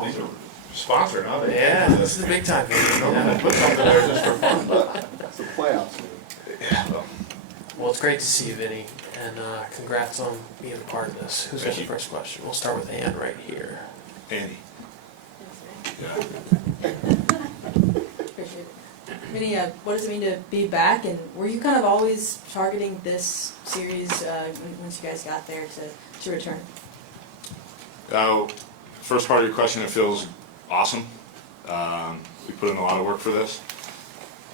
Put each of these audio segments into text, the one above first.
Oh, these are sponsored, huh? Yeah, this is big time. Yeah, put something there just for fun. That's the playoffs. Yeah, Well, it's great to see you, Vinny, and congrats on being a part of this. Who's got Thank the you. first question? We'll start with Ann right here. Andy. Yeah. Appreciate it. Vinny, what does it mean to be back? And were you kind of always targeting this series once you guys got there to return? First part of your question, it feels awesome. We put in a lot of work for this.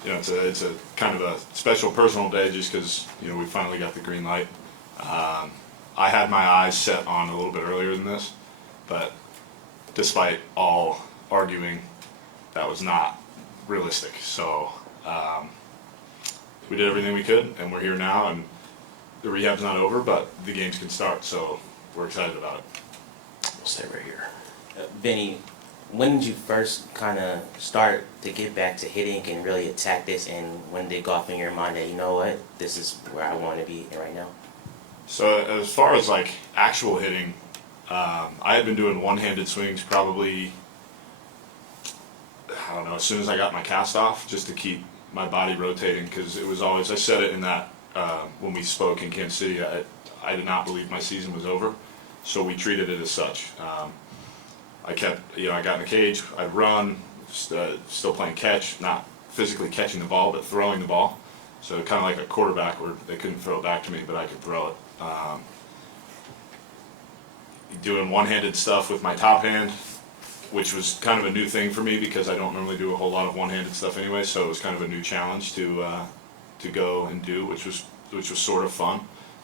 You know, it's a kind of a special personal day just because, you know, we finally got the green light. I had my eyes set on a little bit earlier than this, but despite all arguing, that was not realistic. So we did everything we could, and we're here now, and the rehab's not over, but the games can start, so we're excited about it. We'll stay right here. Vinny, when did you first kind of start to get back to hitting and really attack this, and when did it go off in your mind that, you know what, this is where I want to be right now? So as far as like actual hitting, I had been doing one-handed swings probably, I don't know, as soon as I got my cast off, just to keep my body rotating, because it was always, I said it in that, when we spoke in Kansas City, I did not believe my season was over, so we treated it as such. I kept, you know, I got in the cage, I'd run, still playing catch, not physically catching the ball, but throwing the ball. So kind of like a quarterback where they couldn't throw it back to me, but I could throw it. Doing one-handed stuff with my top hand, which was kind of a new thing for me because I don't normally do a whole lot of one-handed stuff anyway, so it was kind of a new challenge to go and do, which was sort of fun,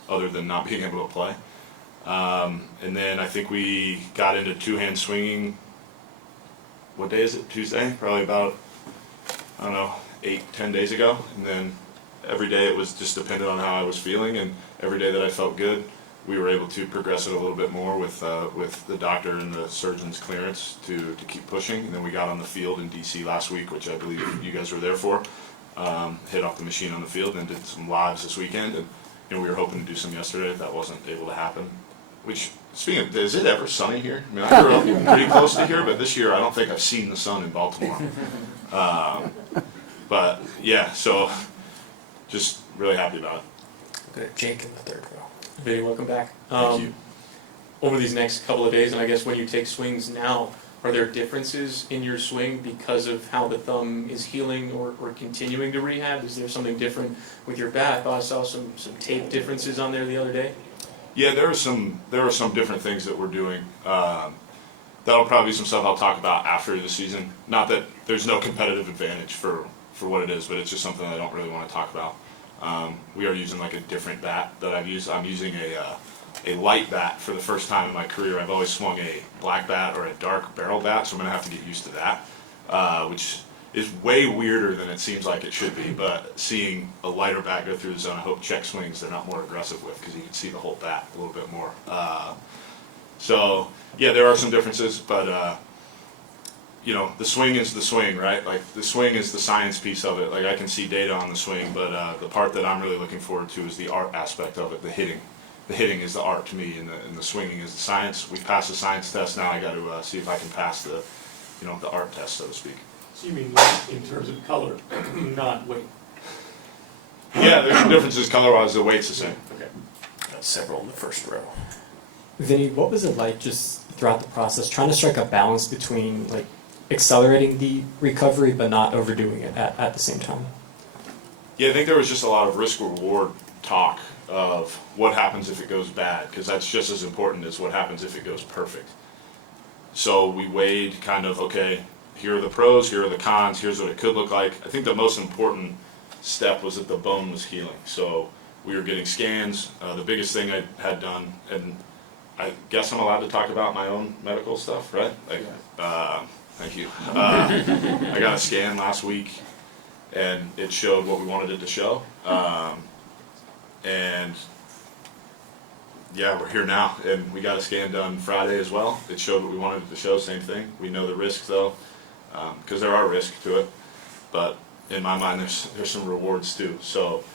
other than not being able to play. And then I think we got into two-hand swinging, what day is it, Tuesday? Probably about, I don't know, 8-10 days ago. And then every day it was just dependent on how I was feeling, and every day that I felt good, we were able to progress it a little bit more with the doctor and the surgeon's clearance to keep pushing. And then we got on the field in DC last week, which I believe you guys were there for, hit off the machine on the field, and did some lives this weekend. And you know, we were hoping to do some yesterday if that wasn't able to happen. Which, speaking of, is it ever sunny here? I mean, I grew up pretty close to here, but this year I don't think I've seen the sun in Baltimore. But yeah, so just really happy about it. Good. Jake in the third row. Vinny, welcome back. Thank you. Over these next couple of days, and I guess when you take swings now, are there differences in your swing because of how the thumb is healing or continuing to rehab? Is there something different with your bat? I thought I saw some tape differences on there the other day. Yeah, there are some different things that we're doing. That'll probably be some stuff I'll talk about after the season. Not that there's no competitive advantage for what it is, but it's just something I don't really want to talk about. We are using like a different bat that I've used. I'm using a light bat for the first time in my career. I've always swung a black bat or a dark barrel bat, so I'm going to have to get used to that, which is way weirder than it seems like it should be. But seeing a lighter bat go through the zone, I hope check swings they're not more aggressive with, because you can see the whole bat a little bit more. So yeah, there are some differences, but you know, the swing is the swing, right? Like the swing is the science piece of it. Like I can see data on the swing, but the part that I'm really looking forward to is the art aspect of it, the hitting. The hitting is the art to me, and the swinging is the science. We've passed the science test. Now I got to see if I can pass the, you know, the art test, so to speak. So you mean weight in terms of color, not weight? Yeah, there's some differences color-wise. The weight's the same. Okay. Got several in the first row. Vinny, what was it like just throughout the process trying to strike a balance between like accelerating the recovery but not overdoing it at the same time? Yeah, I think there was just a lot of risk-reward talk of what happens if it goes bad, because that's just as important as what happens if it goes perfect. So we weighed kind of, okay, here are the pros, here are the cons, here's what it could look like. I think the most important step was that the bone was healing. So we were getting scans. The biggest thing I had done, and I guess I'm allowed to talk about my own medical stuff, right? Like, thank you. I got a scan last week, and it showed what we wanted it to show. And yeah, we're here now, and we got a scan done Friday as well. It showed what we wanted it to show, same thing. We know the risks though, because there are risks to it, but in my mind there's some rewards too. So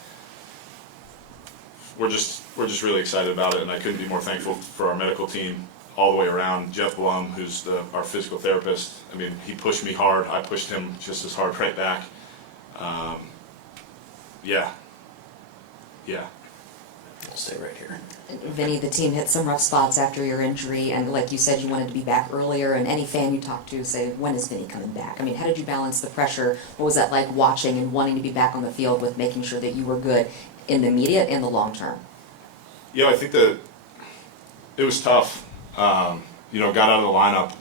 we're just really excited about it, and I couldn't be more thankful for our medical team, all the way around. Jeff Blum, who's our physical therapist, I mean, he pushed me hard. I pushed him just as hard right back. Yeah. I'll stay right here. Vinny, the team hit some rough spots after your injury, and like you said, you wanted to be back earlier, and any fan you talk to say, when is Vinny coming back? I mean, how did you balance the pressure? What was that like watching and wanting to be back on the field with making sure that you were good in the immediate and the long term? Yeah, I think that it was tough. Got out of the lineup,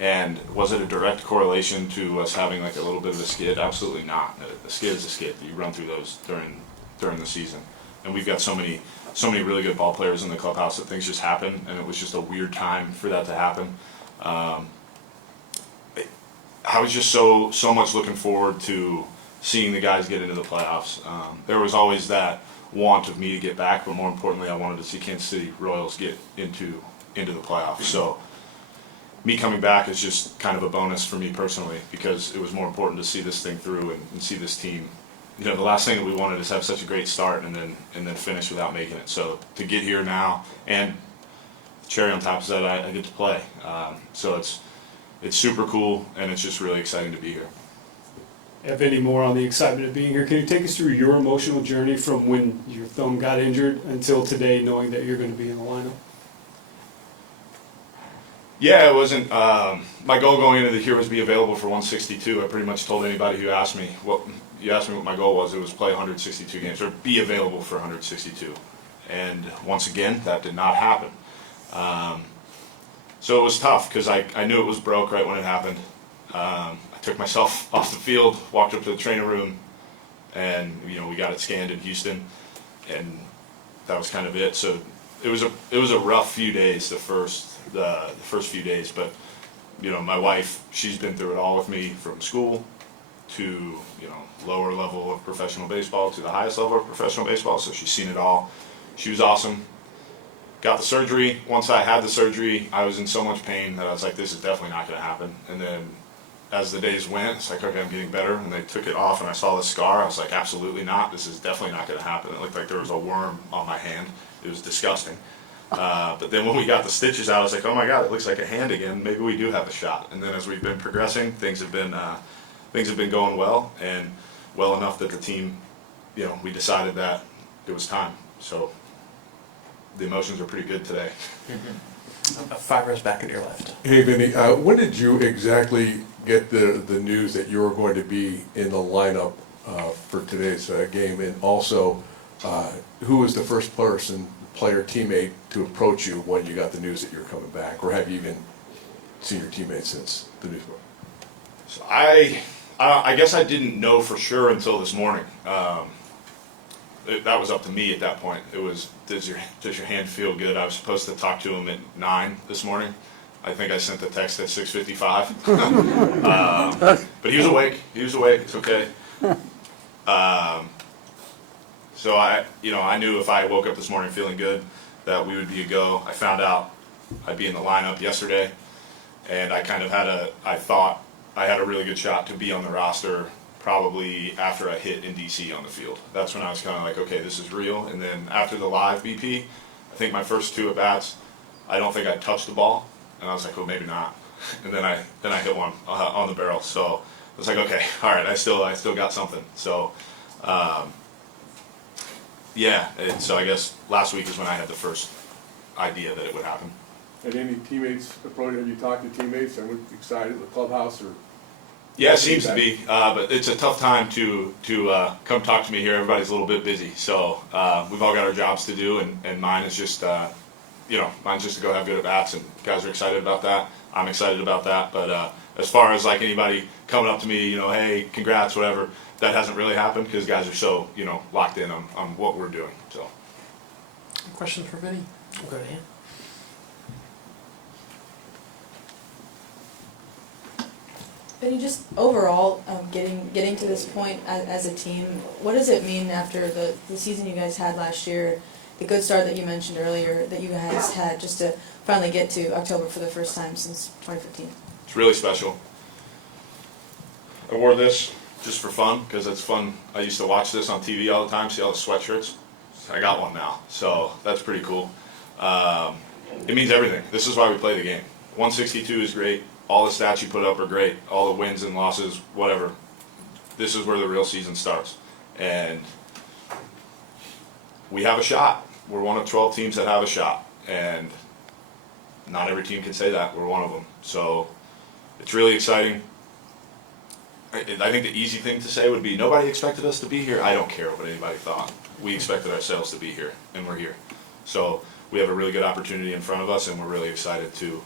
and was it a direct correlation to us having like a little bit of a skid? Absolutely not. A skid is a skid. You run through those during the season, and we've got so many really good ball players in the clubhouse that things just happen, and it was just a weird time for that to happen. I was just so much looking forward to seeing the guys get into the playoffs. There was always that want of me to get back, but more importantly, I wanted to see Kansas City Royals get into the playoffs. So me coming back is just kind of a bonus for me personally, because it was more important to see this thing through and see this team. The last thing that we wanted is have such a great start and then finish without making it. So to get here now, and cherry on top is that I get to play. So it's super cool, and it's just really exciting to be here. Have any more on the excitement of being here? Can you take us through your emotional journey from when your thumb got injured until today, knowing that you're going to be in the lineup? Yeah, it wasn't. My goal going into the year was to be available for 162. I pretty much told anybody who asked me what my goal was. It was play 162 games or be available for 162. And once again, that did not happen. So it was tough because I knew it was broke right when it happened. I took myself off the field, walked up to the training room, and we got it scanned in Houston, and that was kind of it. So it was a rough few days, the first few days, but my wife, she's been through it all with me, from school to lower level of professional baseball to the highest level of professional baseball, so she's seen it all. She was awesome. Got the surgery. Once I had the surgery, I was in so much pain that I was like, this is definitely not going to happen. And then as the days went, it's like, okay, I'm getting better. And they took it off, and I saw the scar. I was like, absolutely not. This is definitely not going to happen. It looked like there was a worm on my hand. It was disgusting. But then when we got the stitches out, I was like, oh my God, it looks like a hand again. Maybe we do have a shot. And then as we've been progressing, things have been going well, and well enough that the team, we decided that it was time. So the emotions are pretty good today. 5 rows back at your left. Hey, Vinny, when did you exactly get the news that you were going to be in the lineup for today's game? And also, who was the first player teammate to approach you when you got the news that you were coming back? Or have you even seen your teammates since the news broke? So I guess I didn't know for sure until this morning. That was up to me at that point. It was, does your hand feel good? I was supposed to talk to him at 9 this morning. I think I sent the text at 6:55. But he was awake. It's okay. So I knew if I woke up this morning feeling good that we would be a go. I found out I'd be in the lineup yesterday, and I thought I had a really good shot to be on the roster probably after I hit in DC on the field. That's when I was kind of like, okay, this is real. And then after the live BP, I think my first 2 at-bats, I don't think I touched the ball, and I was like, well, maybe not. And then I hit one on the barrel. So I was like, okay, all right, I still got something. So so I guess last week is when I had the first idea that it would happen. Had any teammates approached? Have you talked to teammates? Are we excited at the clubhouse? Or yeah, it seems to be, but it's a tough time to come talk to me here. Everybody's a little bit busy, so we've all got our jobs to do, and mine is just mine's just to go have good at bats, and guys are excited about that. I'm excited about that, but as far as like anybody coming up to me, hey, congrats, whatever, that hasn't really happened because guys are so locked in on what we're doing. So, Question for Vinny? We'll go to him. Vinny, just overall, getting to this point as a team, what does it mean after the season you guys had last year, the good start that you mentioned earlier that you guys had, just to finally get to October for the first time since 2015? it's really special. I wore this just for fun because it's fun. I used to watch this on TV all the time, see all the sweatshirts. I got one now, so that's pretty cool. it means everything. This is why we play the game. 162 is great. All the stats you put up are great. All the wins and losses, whatever. This is where the real season starts. And we have a shot. We're one of 12 teams that have a shot. And not every team can say that. We're one of them. So it's really exciting. I think the easy thing to say would be nobody expected us to be here. I don't care what anybody thought. We expected ourselves to be here, and we're here. So we have a really good opportunity in front of us, and we're really excited to,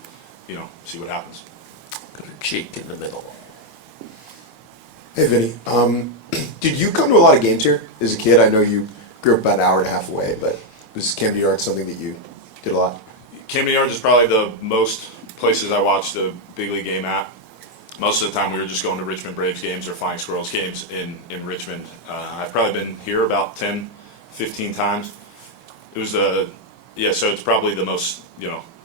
see what happens. Got a cheek in the middle. Hey Vinny, did you come to a lot of games here as a kid? I know you grew up about an hour and a half away, but was Camden Yards something that you did a lot? Camden Yards is probably the most places I watched a big league game at. Most of the time we were just going to Richmond Braves games or Flying Squirrels games in Richmond. I've probably been here about 10, 15 times. It was so it's probably the most,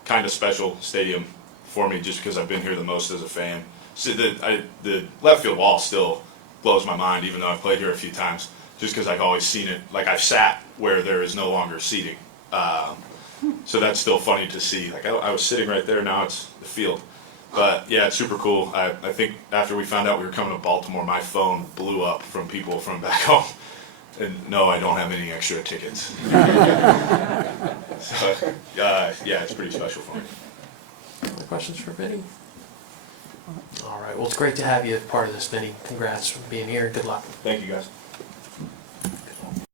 kind of special stadium for me just because I've been here the most as a fan. So the left field wall still blows my mind, even though I've played here a few times, just because I've always seen it. Like I've sat where there is no longer seating. So that's still funny to see. Like I was sitting right there, now it's the field. But yeah, it's super cool. I think after we found out we were coming to Baltimore, my phone blew up from people from back home. And no, I don't have any extra tickets. So, yeah, it's pretty special for me. Other questions for Vinny? All right. Well, it's great to have you as part of this, Vinny. Congrats for being here. Good luck. Thank you, guys.